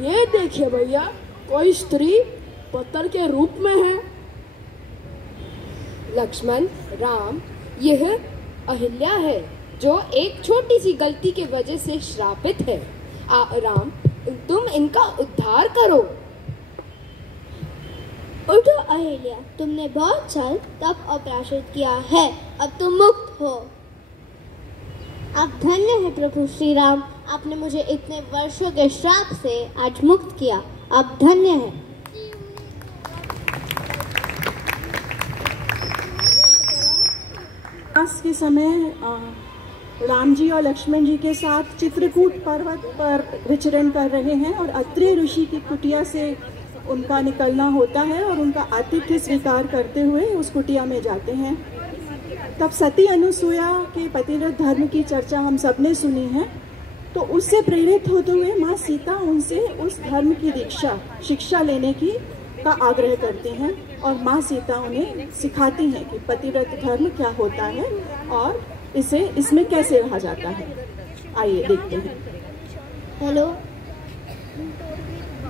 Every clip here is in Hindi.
ये देखिए भैया, कोई स्त्री पत्थर के रूप में है। लक्ष्मण, राम, यह अहिल्या है जो एक छोटी सी गलती की वजह से श्रापित है। राम, तुम इनका उद्धार करो। उठो अहिल्या, तुमने बहुत साल तप और प्रायश्चित किया है, अब तुम मुक्त हो। आप धन्य है प्रभु श्री राम, आपने मुझे इतने वर्षों के श्राप से आज मुक्त किया, आप धन्य है। आज के समय राम जी और लक्ष्मण जी के साथ चित्रकूट पर्वत पर विचरण कर रहे हैं और अत्रि ऋषि की कुटिया से उनका निकलना होता है और उनका आतिथ्य स्वीकार करते हुए उस कुटिया में जाते हैं। तब सती अनुसुईया के पतिव्रत धर्म की चर्चा हम सब ने सुनी है, तो उससे प्रेरित होते हुए माँ सीता उनसे उस धर्म की शिक्षा लेने की का आग्रह करते हैं और माँ सीता उन्हें सिखाती हैं कि पतिव्रत धर्म क्या होता है और इसमें कैसे रहा जाता है। आइए देखते हैं। हेलो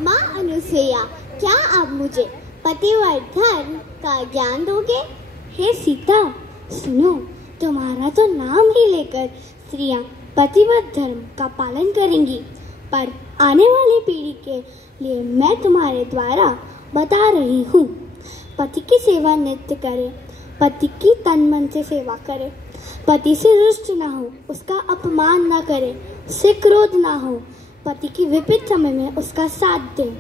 माँ अनुसुईया, क्या आप मुझे पतिव्रत धर्म का ज्ञान दोगे? हे सीता सुनो, तुम्हारा तो नाम ही लेकर स्त्रियां पतिव्रत धर्म का पालन करेंगी, पर आने वाली पीढ़ी के लिए मैं तुम्हारे द्वारा बता रही हूँ। पति की सेवा नित्य करे, पति की तन मन से सेवा करे, पति से रुष्ट ना हो, उसका अपमान ना करे, उससे क्रोध ना हो, पति की विपरीत समय में उसका साथ दे।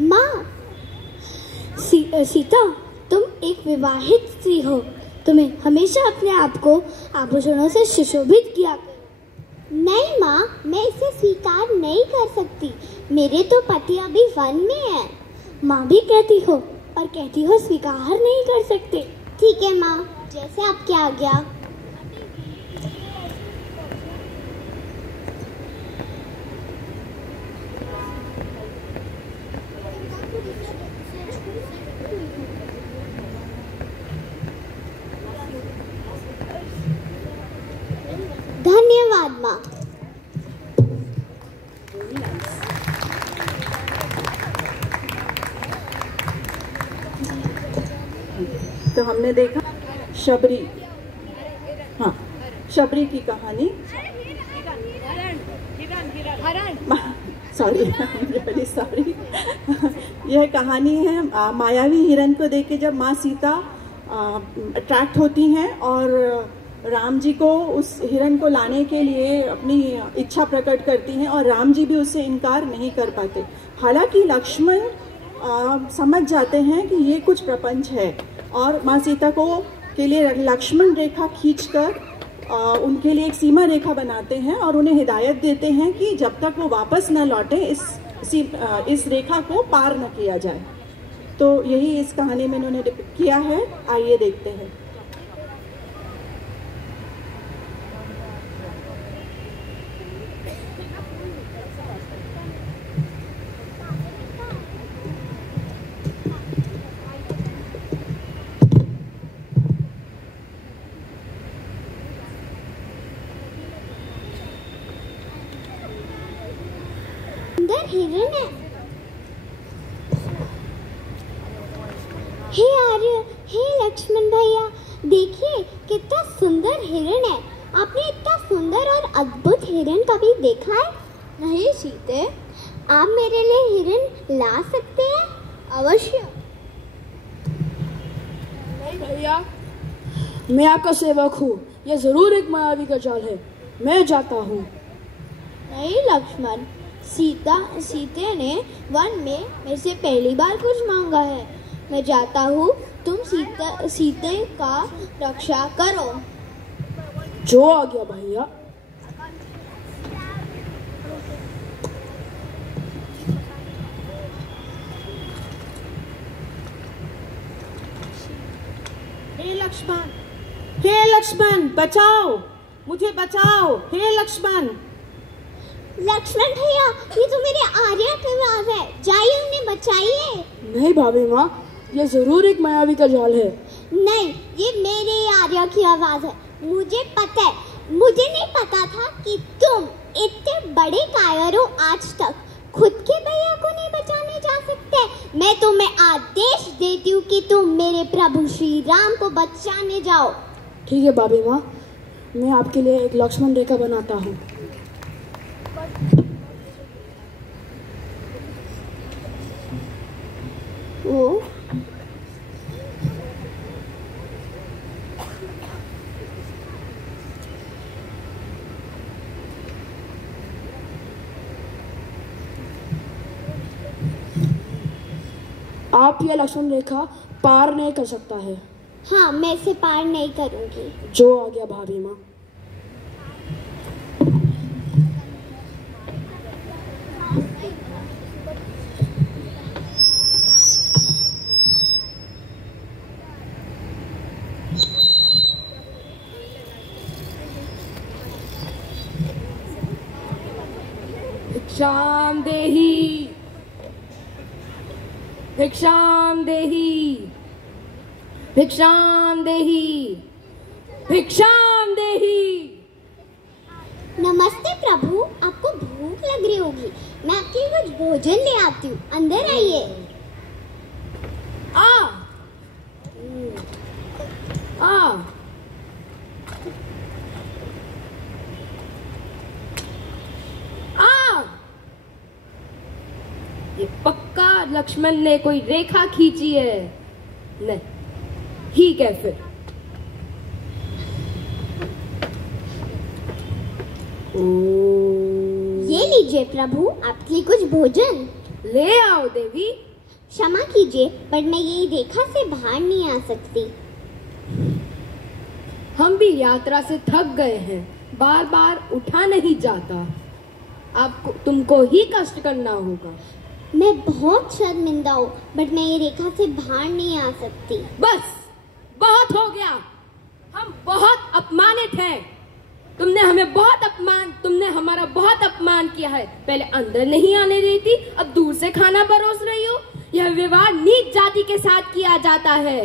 माँ सीता, तुम एक विवाहित स्त्री हो, तुम्हें हमेशा अपने आप को आभूषणों से सुशोभित किया। नहीं माँ, मैं इसे स्वीकार नहीं कर सकती, मेरे तो पति अभी वन में है। माँ भी कहती हो और कहती हो स्वीकार नहीं कर सकते। ठीक है माँ, जैसे आपकी आज्ञा। धन्यवाद माँ। तो हमने देखा शबरी, हाँ शबरी की कहानी, सॉरी यह कहानी है मायावी हिरण को देख के जब माँ सीता अट्रैक्ट होती हैं और राम जी को उस हिरण को लाने के लिए अपनी इच्छा प्रकट करती हैं और राम जी भी उससे इनकार नहीं कर पाते। हालांकि लक्ष्मण समझ जाते हैं कि ये कुछ प्रपंच है और माँ सीता को के लिए लक्ष्मण रेखा खींचकर उनके लिए एक सीमा रेखा बनाते हैं और उन्हें हिदायत देते हैं कि जब तक वो वापस न लौटे इस रेखा को पार न किया जाए। तो यही इस कहानी में उन्होंने डिपिक्ट किया है। आइए देखते हैं। हिरण है। हे आर्य, हे लक्ष्मण भैया, देखिए कितना सुंदर हिरण है। आपने इतना सुंदर और अद्भुत हिरण कभी देखा है? नहीं सीते, आप मेरे लिए हिरण ला सकते हैं? अवश्य। नहीं भैया, मैं आपका सेवक हूँ, यह जरूर एक मायावी का जाल है, मैं जाता हूँ। नहीं लक्ष्मण, सीते ने वन में मेरे से पहली बार कुछ मांगा है, मैं जाता हूँ, तुम सीते का रक्षा करो। जो आ गया भैया। हे लक्ष्मण बचाओ, मुझे बचाओ, हे लक्ष्मण। लक्ष्मण भैया, ये तो मेरे आर्या की आवाज है, जाइए उन्हें बचाइए। नहीं भाभी माँ, ये जरूर एक मायावी का जाल है। नहीं, ये मेरे आर्या की आवाज है, मुझे पता है। मुझे नहीं पता था कि तुम इतने बड़े कायर हो। आज तक खुद के भैया को नहीं बचाने जा सकते? मैं तुम्हें आदेश देती हूँ कि तुम मेरे प्रभु श्री राम को बचाने जाओ। ठीक है भाभी माँ, मैं आपके लिए एक लक्ष्मण रेखा बनाता हूँ। ओ आप यह लक्ष्मण रेखा पार नहीं कर सकता है। हाँ, मैं इसे पार नहीं करूंगी। जो आ गया भाभी माँ। भिक्षाम देहि, भिक्षाम देहि, भिक्षाम देहि, भिक्षाम देहि। नमस्ते प्रभु, आपको भूख लग रही होगी, मैं आपके लिए कुछ भोजन ले आती हूँ, अंदर आइए। आ आ आ ये पक्का लक्ष्मण ने कोई रेखा खींची है। नहीं, ठीक है फिर। ये लीजिए प्रभु, आपके लिए कुछ भोजन। ले आओ देवी। क्षमा कीजिए, पर मैं यही रेखा से बाहर नहीं आ सकती। हम भी यात्रा से थक गए हैं, बार बार उठा नहीं जाता, आपको तुमको ही कष्ट करना होगा। मैं बहुत शर्मिंदा हूँ, बट मैं ये रेखा से बाहर नहीं आ सकती। बस बहुत हो गया, हम बहुत अपमानित हैं। तुमने हमारा बहुत अपमान किया है। पहले अंदर नहीं आने देती, अब दूर से खाना परोस रही हो। यह व्यवहार नीच जाति के साथ किया जाता है,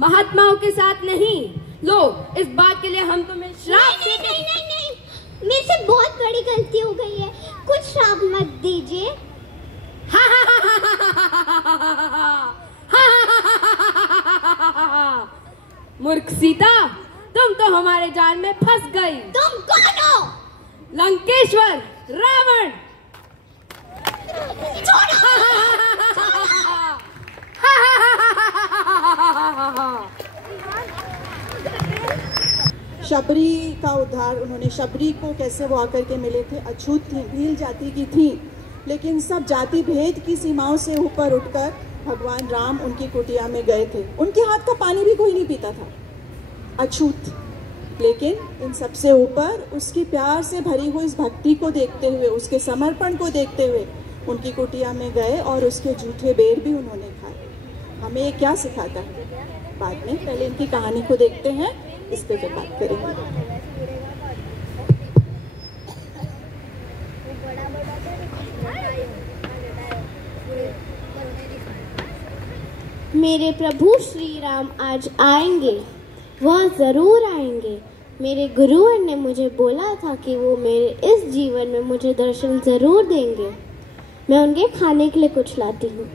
महात्माओं के साथ नहीं। लो, इस बात के लिए हम तुम्हें श्राप देते हैं। नहीं, मेरे से बहुत बड़ी गलती हो गई है, कुछ श्राप मत दीजिए। मूर्ख सीता, तुम तो हमारे जाल में फंस गई। तुम कौन हो? लंकेश्वर रावण। शबरी का उद्धार, उन्होंने शबरी को कैसे वो आकर के मिले थे, अछूत थी, भील जाति की थी, लेकिन सब जाति भेद की सीमाओं से ऊपर उठकर भगवान राम उनकी कुटिया में गए थे। उनके हाथ का पानी भी कोई नहीं पीता था, अछूत। लेकिन इन सबसे ऊपर उसकी प्यार से भरी हुई इस भक्ति को देखते हुए, उसके समर्पण को देखते हुए उनकी कुटिया में गए और उसके जूठे बेर भी उन्होंने खाए। हमें ये क्या सिखाता है बाद में, पहले इनकी कहानी को देखते हैं, इस पे फिर बात करेंगे। मेरे प्रभु श्री राम आज आएंगे, वह जरूर आएंगे। मेरे गुरुवर ने मुझे बोला था कि वो मेरे इस जीवन में मुझे दर्शन जरूर देंगे। मैं उनके खाने के लिए कुछ लाती हूँ।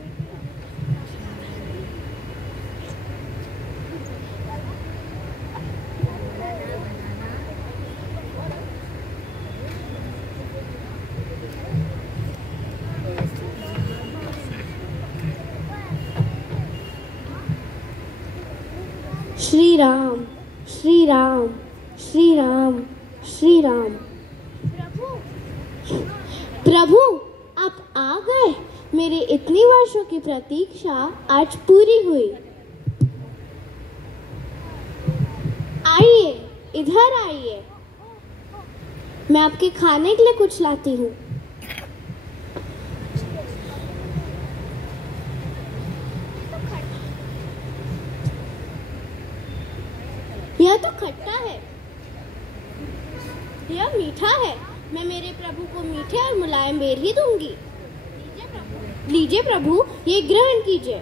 श्री राम, श्री राम, श्री राम, श्री राम। प्रभु, आप आ गए। मेरे इतनी वर्षों की प्रतीक्षा आज पूरी हुई। आइए, इधर आइए, मैं आपके खाने के लिए कुछ लाती हूँ। यह तो खट्टा है, यह मीठा है। मैं मेरे प्रभु को मीठे और मुलायम बेर ही दूंगी। लीजिए प्रभु, ये ग्रहण कीजिए।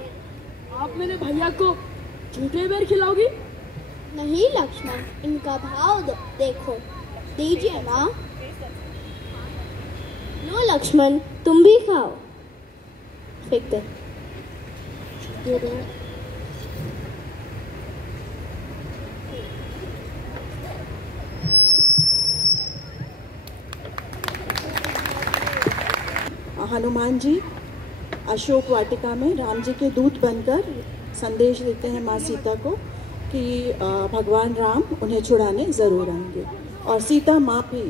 आप मेरे भैया को झूठे बेर खिलाओगी? नहीं लक्ष्मण, इनका भाव देखो, दीजिए ना। लो लक्ष्मण, तुम भी खाओ। फेंक दे। हनुमान जी अशोक वाटिका में राम जी के दूत बनकर संदेश देते हैं माँ सीता को कि भगवान राम उन्हें छुड़ाने ज़रूर आएंगे। और सीता माँ भी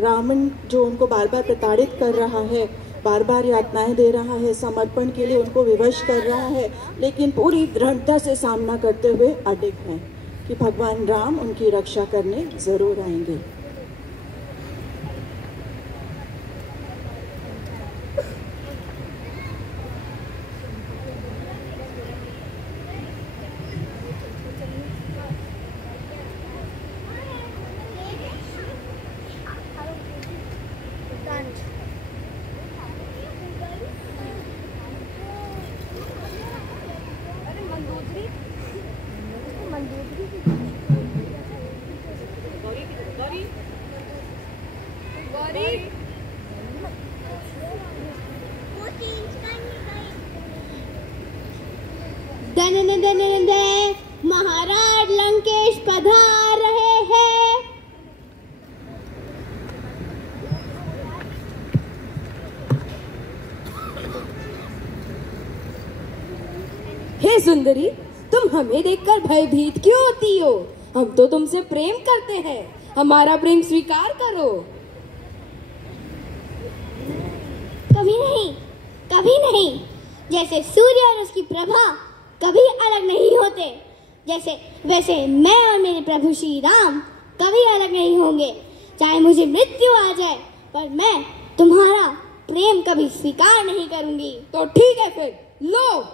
रावण जो उनको बार बार प्रताड़ित कर रहा है, बार बार यातनाएं दे रहा है, समर्पण के लिए उनको विवश कर रहा है, लेकिन पूरी दृढ़ता से सामना करते हुए अडिग हैं कि भगवान राम उनकी रक्षा करने ज़रूर आएंगे। महाराज लंकेश पधार रहे हैं। हे सुंदरी, तुम हमें देखकर भयभीत क्यों होती हो? हम तो तुमसे प्रेम करते हैं, हमारा प्रेम स्वीकार करो। कभी नहीं, कभी नहीं। जैसे सूर्य और उसकी प्रभा कभी अलग नहीं होते, वैसे मैं और मेरे प्रभु श्री राम कभी अलग नहीं होंगे। चाहे मुझे मृत्यु आ जाए, पर मैं तुम्हारा प्रेम कभी स्वीकार नहीं करूंगी। तो ठीक है फिर लो।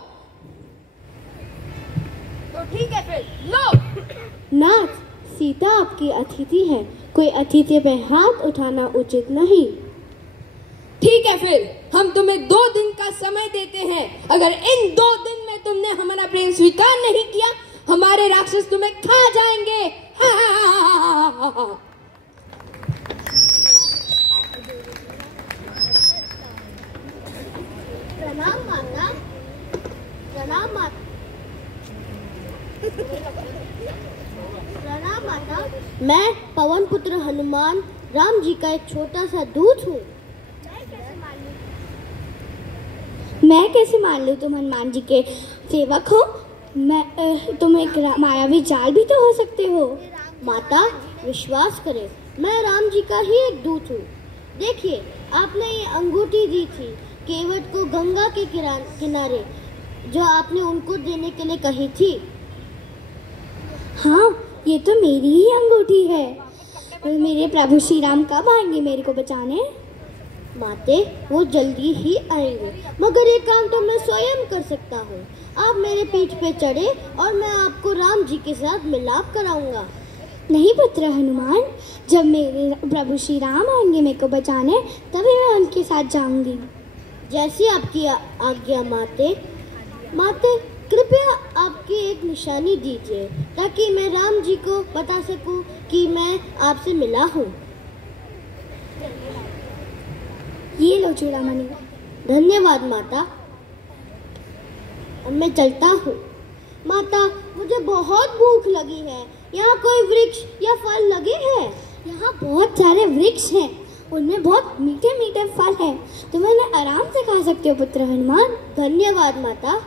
नाथ, सीता आपकी अतिथि है, कोई अतिथि पे हाथ उठाना उचित नहीं। ठीक है फिर, हम तुम्हें 2 दिन का समय देते हैं। अगर इन 2 दिन में तुमने हमारा प्रेम स्वीकार नहीं किया, हमारे राक्षस तुम्हें खा जाएंगे। प्रणाम माता। प्रणाम माता। प्रणाम माता। मैं पवन पुत्र हनुमान राम जी का एक छोटा सा दूत हूँ। मैं कैसे मान लूँ तुम हनुमान जी के सेवक हो? तुम एक मायावी जाल भी तो हो सकते हो। माता, विश्वास करें, मैं राम जी का ही एक दूत हूँ। देखिए, आपने ये अंगूठी दी थी केवट को गंगा के किनारे, जो आपने उनको देने के लिए कही थी। हाँ, ये तो मेरी ही अंगूठी है। मेरे प्रभु श्री राम कब आएंगे मेरे को बचाने? माते, वो जल्दी ही आएंगे, मगर ये काम तो मैं स्वयं कर सकता हूँ। आप मेरे पीठ पे चढ़े और मैं आपको राम जी के साथ मिलाप कराऊंगा। नहीं पुत्र हनुमान, जब मेरे प्रभु श्री राम आएंगे मेरे को बचाने, तभी मैं उनके साथ जाऊंगी। जैसी आपकी आज्ञा माते। माते, कृपया आपकी एक निशानी दीजिए ताकि मैं राम जी को बता सकूं कि मैं आपसे मिला हूँ। ये लो चूड़ामणि। धन्यवाद माता। अब मैं चलता हूँ। माता, मुझे बहुत भूख लगी है। यहाँ कोई वृक्ष या फल लगे हैं? यहाँ बहुत सारे वृक्ष हैं, उनमें बहुत मीठे मीठे फल हैं। तुम उन्हें आराम से खा सकते हो पुत्र हनुमान। धन्यवाद माता।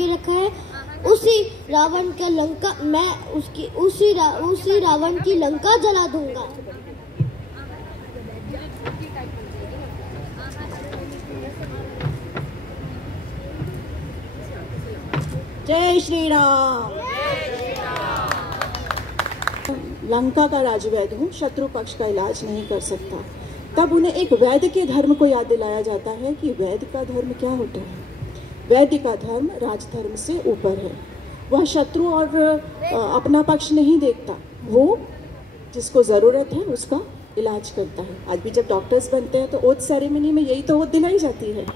रखा है उसी रावण का लंका, मैं उसी रावण की लंका जला दूंगा। जय श्री राम। लंका का राजवैद्य हूँ, शत्रु पक्ष का इलाज नहीं कर सकता। तब उन्हें एक वैद्य के धर्म को याद दिलाया जाता है कि वैद्य का धर्म क्या होता है। वैद्य का धर्म राजधर्म से ऊपर है। वह शत्रु और अपना पक्ष नहीं देखता, वो जिसको ज़रूरत है उसका इलाज करता है। आज भी जब डॉक्टर्स बनते हैं तो ओथ सेरेमनी में यही तो ओथ दिलाई जाती है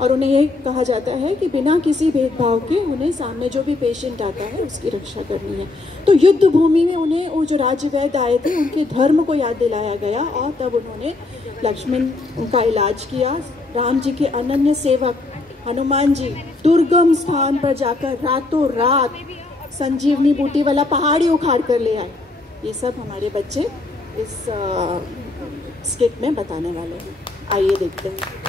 और उन्हें ये कहा जाता है कि बिना किसी भेदभाव के उन्हें सामने जो भी पेशेंट आता है उसकी रक्षा करनी है। तो युद्ध भूमि में उन्हें वो जो राजवैद्य आए थे उनके धर्म को याद दिलाया गया और तब उन्होंने लक्ष्मण उनका इलाज किया। राम जी के अनन्य सेवक हनुमान जी दुर्गम स्थान पर जाकर रातों रात संजीवनी बूटी वाला पहाड़ी उखाड़ कर ले आए। ये सब हमारे बच्चे इस स्किट में बताने वाले हैं। आइए देखते हैं।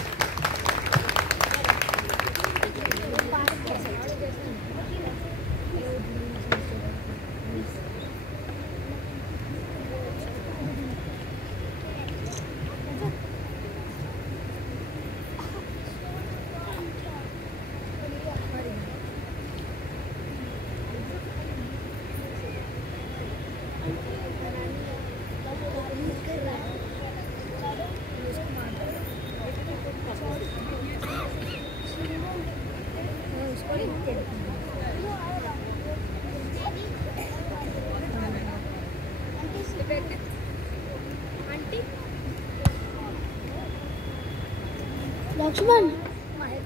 लक्ष्मण,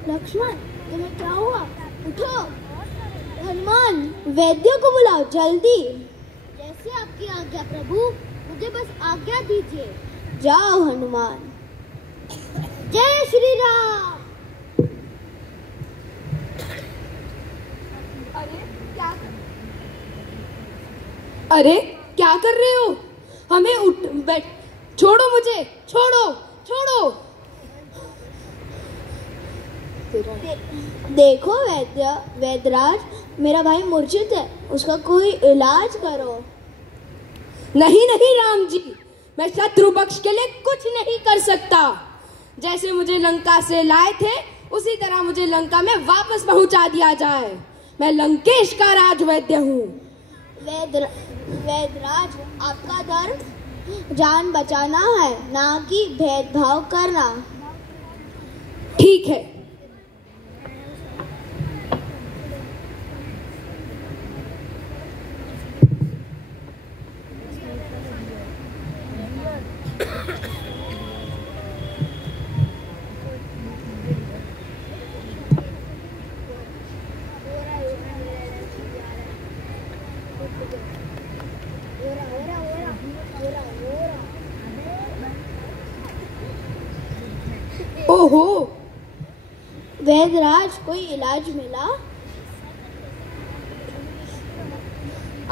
लक्ष्मण, तुम्हें क्या हुआ? उठो। हनुमान, वैद्य को बुलाओ जल्दी। जैसे आपकी आज्ञा प्रभु, मुझे बस आज्ञा दीजिए। जाओ हनुमान। जय श्री राम। अरे क्या कर रहे हो? हमें उठ बैठ, छोड़ो मुझे, छोड़ो छोड़ो। देखो वैद्यराज, मेरा भाई मूर्छित है, उसका कोई इलाज करो। नहीं नहीं राम जी, मैं शत्रु पक्ष के लिए कुछ नहीं कर सकता। जैसे मुझे लंका से लाए थे उसी तरह मुझे लंका में वापस पहुंचा दिया जाए। मैं लंकेश का राजवैद्य हूँ। वैद्यराज, आपका धर्म जान बचाना है, ना कि भेदभाव करना। ठीक है। ओहो, वैद्यराज, कोई इलाज मिला?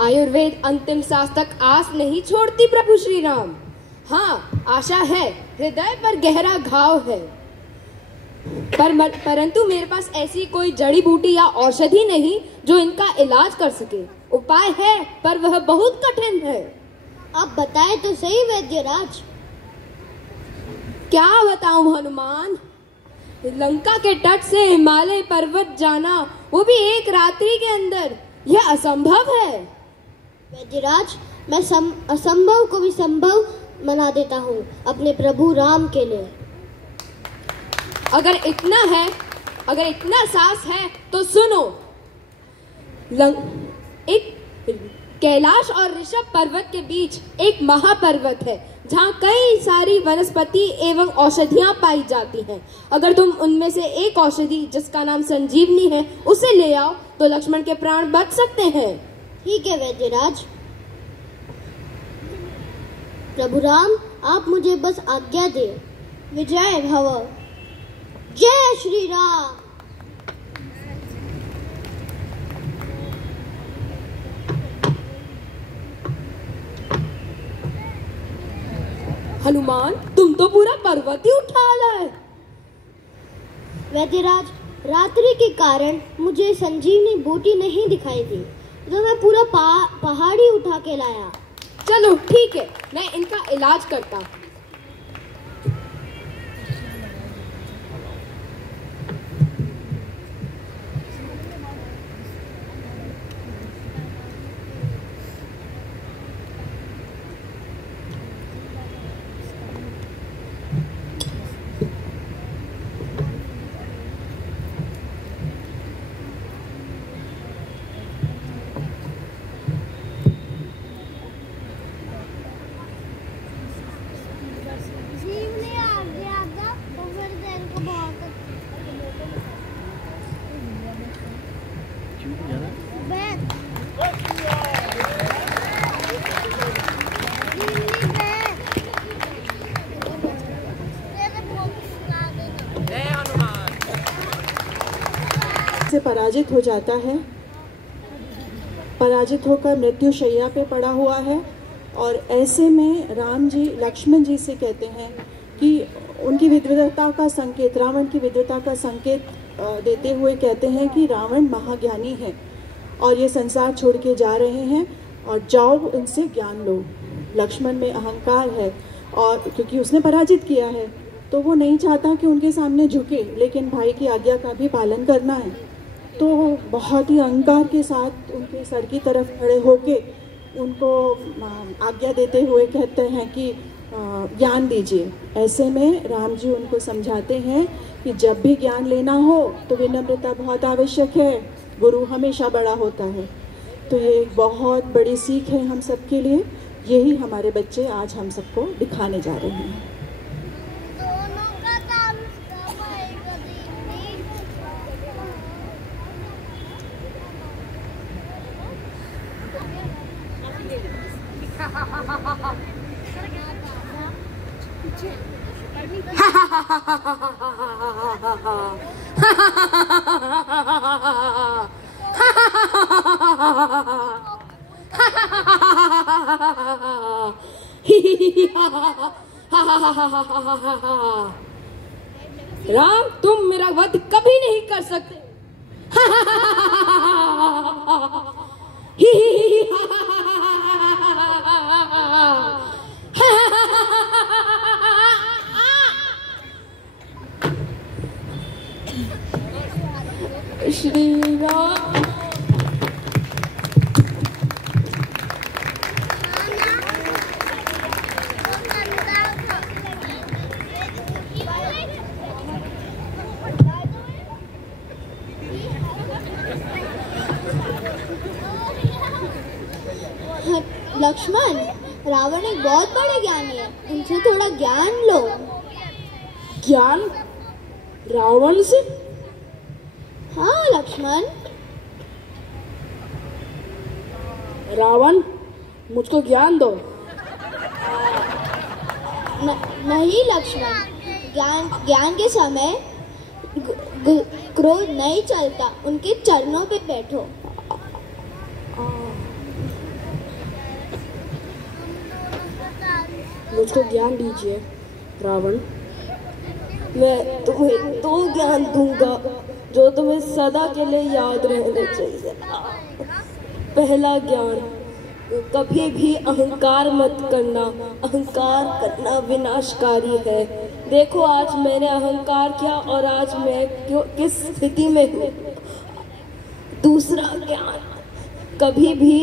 आयुर्वेद अंतिम सांस तक आस नहीं छोड़ती प्रभु श्री राम। हाँ, आशा है, हृदय पर गहरा घाव है, परंतु मेरे पास ऐसी कोई जड़ी बूटी या औषधि नहीं जो इनका इलाज कर सके। उपाय है पर वह बहुत कठिन है। आप बताएं तो सही वैद्यराज। क्या बताऊं हनुमान? लंका के तट से हिमालय पर्वत जाना, वो भी एक रात्रि के अंदर, यह असंभव है। वैद्यराज, मैं असंभव को भी संभव बना देता हूँ अपने प्रभु राम के लिए। अगर इतना साहस है तो सुनो। एक कैलाश और ऋषभ पर्वत के बीच एक महापर्वत है जहाँ कई सारी वनस्पति एवं औषधियाँ पाई जाती हैं। अगर तुम उनमें से एक औषधि जिसका नाम संजीवनी है उसे ले आओ तो लक्ष्मण के प्राण बच सकते हैं। ठीक है वैद्यराज। प्रभु राम, आप मुझे बस आज्ञा दे। विजय भव। जय श्री राम। हनुमान, तुम तो पूरा पर्वत ही उठा लाए। वैद्यराज, रात्रि के कारण मुझे संजीवनी बूटी नहीं दिखाई दी, तो मैं पूरा पहाड़ी उठा के लाया। चलो ठीक है, मैं इनका इलाज करता हूँ। पराजित हो जाता है, पराजित होकर मृत्युशैया पे पड़ा हुआ है। और ऐसे में राम जी लक्ष्मण जी से कहते हैं कि उनकी विद्वता का संकेत, रावण की विद्वता का संकेत देते हुए कहते हैं कि रावण महाज्ञानी है और ये संसार छोड़ के जा रहे हैं और जाओ इनसे ज्ञान लो। लक्ष्मण में अहंकार है और क्योंकि उसने पराजित किया है तो वो नहीं चाहता कि उनके सामने झुके, लेकिन भाई की आज्ञा का भी पालन करना है। तो बहुत ही अहंकार के साथ उनके सर की तरफ खड़े होके उनको आज्ञा देते हुए कहते हैं कि ज्ञान दीजिए। ऐसे में राम जी उनको समझाते हैं कि जब भी ज्ञान लेना हो तो विनम्रता बहुत आवश्यक है, गुरु हमेशा बड़ा होता है। तो ये एक बहुत बड़ी सीख है हम सबके लिए, यही हमारे बच्चे आज हम सबको दिखाने जा रहे हैं। राम तुम मेरा वध कभी नहीं कर सकते। श्री राम लक्ष्मण, रावण एक बहुत बड़े ज्ञानी है, उनसे थोड़ा ज्ञान लो। ज्ञान रावण से? हाँ लक्ष्मण। रावण मुझको ज्ञान दो। नहीं लक्ष्मण, ज्ञान के समय क्रोध नहीं चलता, उनके चरणों पे बैठो। मुझको ज्ञान दीजिए रावण। मैं तुम्हें तो ज्ञान दूंगा जो तुम्हें सदा के लिए याद रहना चाहिए। पहला ज्ञान, कभी भी अहंकार मत करना, अहंकार करना विनाशकारी है। देखो आज मैंने अहंकार किया और आज मैं किस स्थिति में हूँ। दूसरा ज्ञान, कभी भी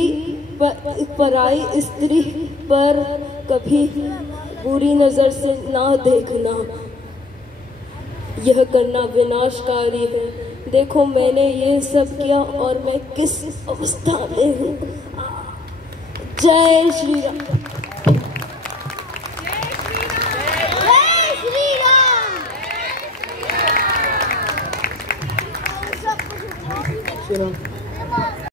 पराई स्त्री पर कभी बुरी नजर से ना देखना, यह करना विनाशकारी है। देखो मैंने ये सब किया और मैं किस अवस्था में हूँ। जय श्री राम। जय श्री राम। श्री राम।